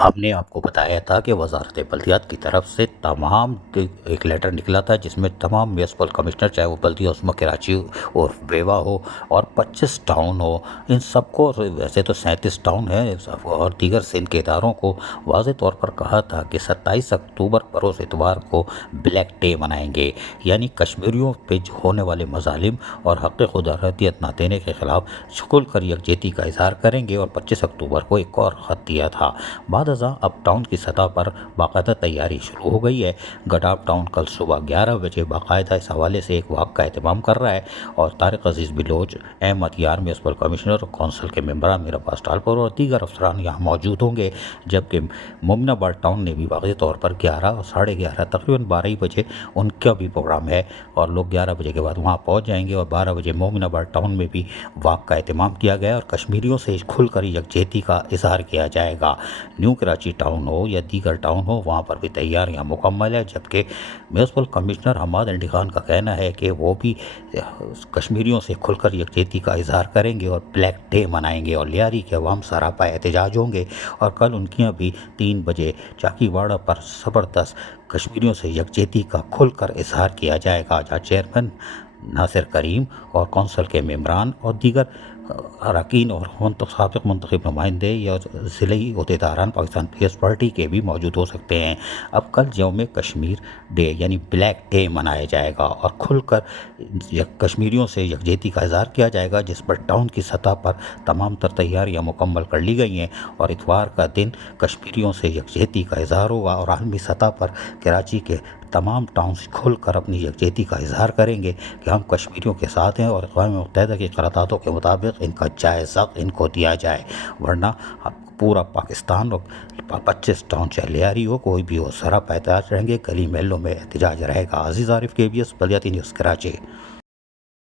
ہم نے آپ کو بتایا تھا کہ وزارت بلدیات کی طرف سے تمام ایک لیٹر نکلا تھا جس میں تمام میونسپل کمشنر چاہے وہ بلدیہ عظمیٰ کراچی اور بیوا ہو اور 25 ٹاؤن ہو، ان سب کو، ویسے تو 37 ٹاؤن ہیں اور دیگر سندھ کے اداروں کو واضح طور پر کہا تھا کہ 27 اکتوبر بروز اتوار کو بلیک ڈے منائیں گے، یعنی کشمیریوں پہ ہونے والے مظالم اور حق خود ارادیت نہ دینے کے خلاف کھل کر یکجہتی کا اظہار کریں گے، اور 25 اکتوبر کو ایک اور خط دیا تھا۔ بعد ازاں اب ٹاؤن کی سطح پر باقاعدہ تیاری شروع ہو گئی ہے۔ گڈاف ٹاؤن کل صبح 11 بجے باقاعدہ اس حوالے سے ایک واک کا اہتمام کر رہا ہے، اور طارق عزیز بلوچ، احمد یار میونسپل کمشنر اور کونسل کے ممبران میر عباس ٹالپور اور دیگر افسران یہاں موجود ہوں گے، جبکہ مومن آباد ٹاؤن نے بھی واضح طور پر 11 اور 11:30 تقریباً 12 ہی بجے ان کا بھی پروگرام ہے، اور لوگ 11 بجے کے بعد وہاں پہنچ جائیں گے، اور 12 بجے مومن آباد ٹاؤن میں بھی واک کا اہتمام کیا گیا اور کشمیریوں سے کھل کر یکجہتی کا اظہار کیا جائے گا۔ نیو کراچی ٹاؤن ہو یا دیگر ٹاؤن ہو، وہاں پر بھی تیاریاں مکمل ہے، جبکہ میونسپل کمشنر حماد علی خان کا کہنا ہے کہ وہ بھی کشمیریوں سے کھل کر یکجہتی کا اظہار کریں گے اور بلیک ڈے منائیں گے، اور لیاری کے عوام سراپا احتجاج ہوں گے، اور کل ان کی بھی 3 بجے چاکی واڑہ پر زبردست کشمیریوں سے یکجہتی کا کھل کر اظہار کیا جائے گا، جہاں چیئرمین ناصر کریم اور کونسل کے ممبران اور دیگر اراکین اور سابق منتخب نمائندے یا ضلعی عہدیداران پاکستان پیپلز پارٹی کے بھی موجود ہو سکتے ہیں۔ اب کل یوم کشمیر ڈے یعنی بلیک ڈے منایا جائے گا، اور کھل کر کشمیریوں سے یکجہتی کا اظہار کیا جائے گا، جس پر ٹاؤن کی سطح پر تمام تر تیاریاں مکمل کر لی گئی ہیں، اور اتوار کا دن کشمیریوں سے یکجہتی کا اظہار ہوگا، اور عالمی سطح پر کراچی کے تمام ٹاؤنز کھل کر اپنی یکجہتی کا اظہار کریں گے کہ ہم کشمیریوں کے ساتھ ہیں، اور اقوام متحدہ کی قراردادوں کے مطابق ان کا جائز حق ان کو دیا جائے، ورنہ پورا پاکستان اور 25 ٹاؤن چاہے لیاری ہو کوئی بھی ہو، سراپا احتجاج رہیں گے، گلی محلوں میں احتجاج رہے گا۔ عزیز عارف، KBS بلدیاتی نیوز، کراچی۔